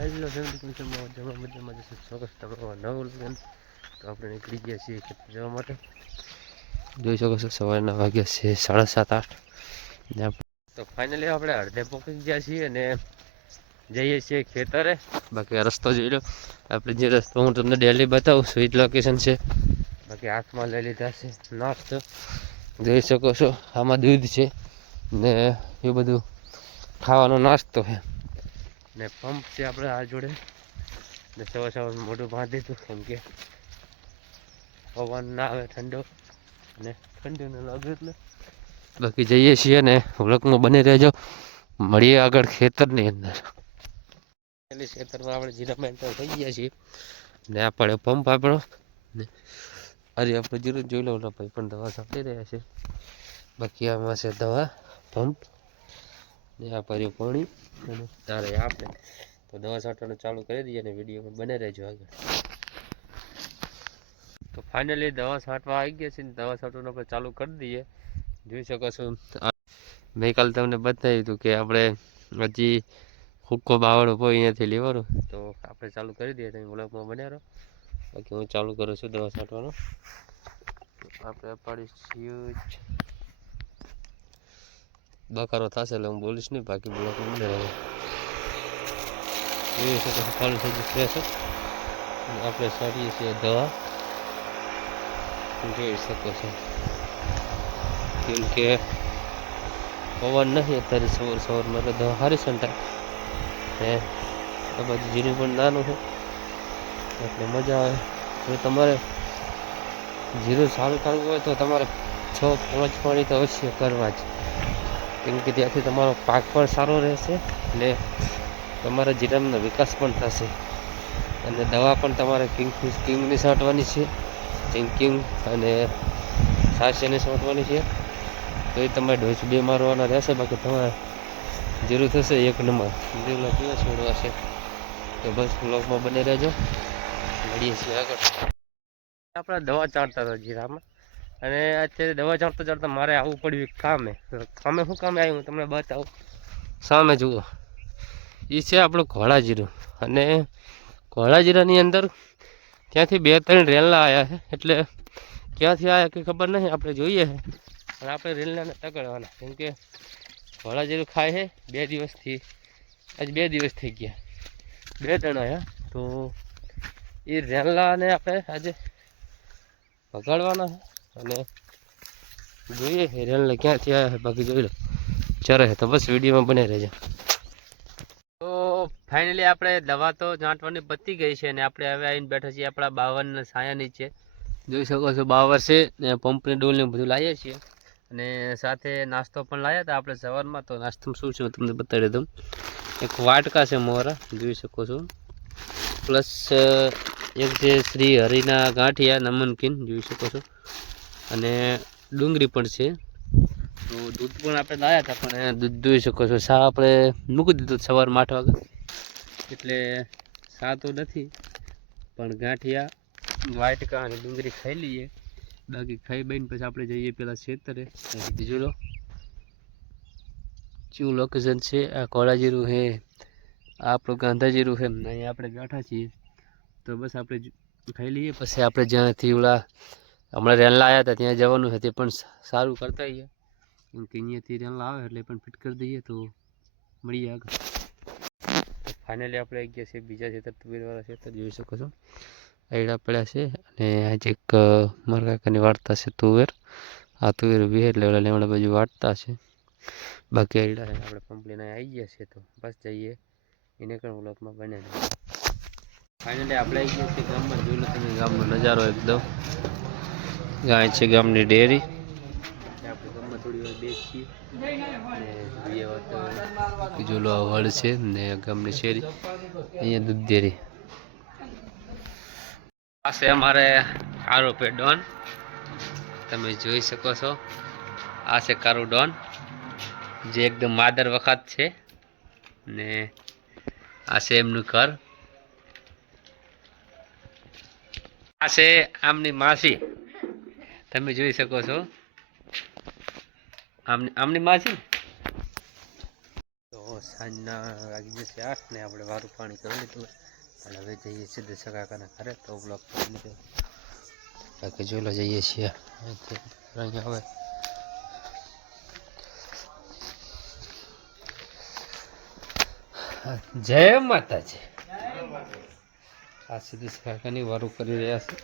hello family જમા મજામાં જશે સ્વાગત તમારો નવો લગન તો આપણે નીકળી ગયા છીએ ખેતર જવા માટે જોઈ શકો છો સવારના વાગ્યા છે 7:30-8 તો ફાઇનલી આપણે અડધે પહોંચી ગયા છીએ અને જઈએ છીએ ખેતરે બાકી આ રસ્તો જોઈ લો આપણે જે રસ્તો હું તમને ડેલી બતાવું છું એ જ લોકેશન છે બાકી હાથમાં લઈ લીધા છે નાસ્તો જોઈ શકો છો આમાં દૂધ છે ને એ બધું ખાવાનો નાસ્તો છે ને પંપ છે આપણે આ જોડે ને સવાર મોઢું બાંધી દીધું કેમ કે પવન ના આવે ઠંડો અને ઠંડુ ન લાગે એટલે બાકી જઈએ છીએ ને વ્લોગમાં બની રહેજો મળીએ આગળ ખેતરની અંદર ખેતરમાં આપણે જીરા મેન્ટર થઈ ગયા છીએ ને આ પડે પંપ આપણો ને અરે આપણે જીરું જોઈ લો ઓલા ભાઈ પણ દવા છાંટી રહ્યા છે બાકી આમાં છે દવા પંપ ને આ પડ્યું પાણી અને તારે આપણે તો દવા છાંટવાનું ચાલુ કરી દઈએ અને વિડીયોમાં બને રહેજો આગળ તો ફાઇનલી દવા છાંટવા આવી ગયા છે ને દવા છાંટવાનું આપણે ચાલુ કરી દઈએ જોઈ શકો છો મેં કાલે તમને બતાવ્યું હતું કે આપણે હજી હુક્કો બાવડો કોઈ અહીંયાથી લેવાનો તો આપણે ચાલુ કરી દઈએ તમે વ્લોગમાં બન્યા રહો બાકી હું ચાલુ કરું છું દવા છાંટવાનો આપણે પાડીશું બકારો થશે એટલે હું બોલીશ નહીં બાકી બ્લોગમાં બને રહે જોઈ શકો છો ચાલુ થઈ જશે આપણે છાંટીએ છીએ દવા જોઈ શકો છો કેમ કે પવન નથી અત્યારે સવારમાં તો દવા સારી સંટાય ને આ બાજુ જીરું પણ નાનું છે એટલે મજા આવે જો તમારે જીરું સારું કરવું હોય તો તમારે 6-5 પાણી તો અવશ્ય કરવા જ કેમ કે ત્યાંથી તમારો પાક પણ સારો રહેશે ને તમારા જીરાનો વિકાસ પણ થશે અને દવા પણ તમારે કિંગની છાંટવાની છે કિંગ અને સાસિયાની છાંટવાની છે તો એ તમારે ડોઝ 2 મારવાના રહેશે બાકી તમારે જીરું થશે 1 નંબર જીરુંના કેવા છોડવા છે તો બસ બ્લોગમાં બને રહેજો મળીએ છીએ આગળ આપણે દવા ચાટતા હતા જીરામાં અને અત્યારે દવા ચાટતા મારે આવવું પડ્યું કામે શું કામે આવ્યું હું તમને બતાવું સામે જુઓ એ છે આપણું ઘોડા જીરું અને ઘોડા જીરાની અંદર ત્યાંથી 2-3 રેલના આવ્યા છે એટલે ક્યાંથી આવ્યા કંઈ ખબર નથી આપણે જોઈએ છે અને આપણે રેલનાને તકડવાના કેમ કે ઘોડા જીરું ખાય છે 2 દિવસથી આજે 2 દિવસ થઈ ગયા 2-3 આવ્યા તો એ રેલનાને આપણે આજે ભગાડવાના અને જોઈએ રેલને ક્યાંથી આવ્યા છે બાકી જોઈ લો ચરે તો બસ વિડીયોમાં બને રહેજો તો ફાઇનલી આપણે દવા તો છાંટવાની પતી ગઈ છે અને આપણે હવે આવીને બેઠા છીએ આપણા 52 છાયા નીચે જોઈ શકો છો 52 છે ને પંપની ડોલને બધું લાવીએ છીએ અને સાથે નાસ્તો પણ લાવ્યા હતા આપણે સવારમાં તો નાસ્તામાં શું છે તમને બતાવી દઉં એક વાટકા છે મોરા જોઈ શકો છો પ્લસ એક જે શ્રી હરિના ગાંઠિયા નમનકીન જોઈ શકો છો અને ડુંગળી પણ છે તો દૂધ પણ આપણે લાવ્યા હતા પણ દૂધ જોઈ શકો છો શા આપણે મૂકી દીધું સવારમાં 8 વાગે એટલે શા તો નથી પણ ગાંઠિયા વાટકા અને ડુંગળી ખાઈ લઈએ બાકી ખાઈ બહીને પછી આપણે જઈએ પેલા ખેતરે બીજું લો શું લોકેશન છે આ કોળા જીરું છે આ આપણું ગાંધા જીરું છે અહીંયા આપણે બેઠા છીએ તો બસ આપણે ખાઈ લઈએ પછી આપણે જ્યાંથી ઓલા હમણાં રેલના આવ્યા હતા ત્યાં જવાનું છે તે પણ સારું કરતા આવીએ કેમ કે અહીંયાથી રેલના આવે એટલે પણ ફિટ કરી દઈએ તો મળીએ આગળ ફાઇનલી આપણે આવી ગયા છીએ બીજા ખેતર તુવેરવાળા ખેતર જોઈ શકો છો આયડા પડ્યા છે અને આજે એક મારા કાકાની વાટતા છે તુવેર આ તુવેર ઊભી એટલે ઓલા લેવડા બાજુ વાટતા છે બાકી આયડા છે આપણે પંપલીને આવી ગયા છે તો બસ જઈએ એને પણ વ્લોગમાં બને ફાઇનલી આપણે આવી ગયા છીએ ગામમાં જોઈ લો તમે ગામનો નજારો એકદમ ગાય છે ગામની ડેરી આપણે ગામમાં થોડી વાર બેસીએ અને જોઈએ વાત જો લો વડ છે ને ગામની શેરી અહીંયા દૂધ ડેરી આ છે અમારે કારો પે ડોન તમે જોઈ શકો છો આ છે કારો ડોન જે એકદમ માદર વખત છે ને આ છે એમનું ઘર આ છે આમની માસી તમે જોઈ શકો છો આમની માસી તો સાંજ સાંજના વાગી જશે 8 ને આપણે વારું પાણી કરી લીધું અને હવે જઈએ સીધે સગાકાના ઘરે તો બ્લોક કરી બાકી જોલો જઈએ છીએ અહીંયા હવે જય માતાજી આ સીધે સગાકાની વારું કરી રહ્યા છે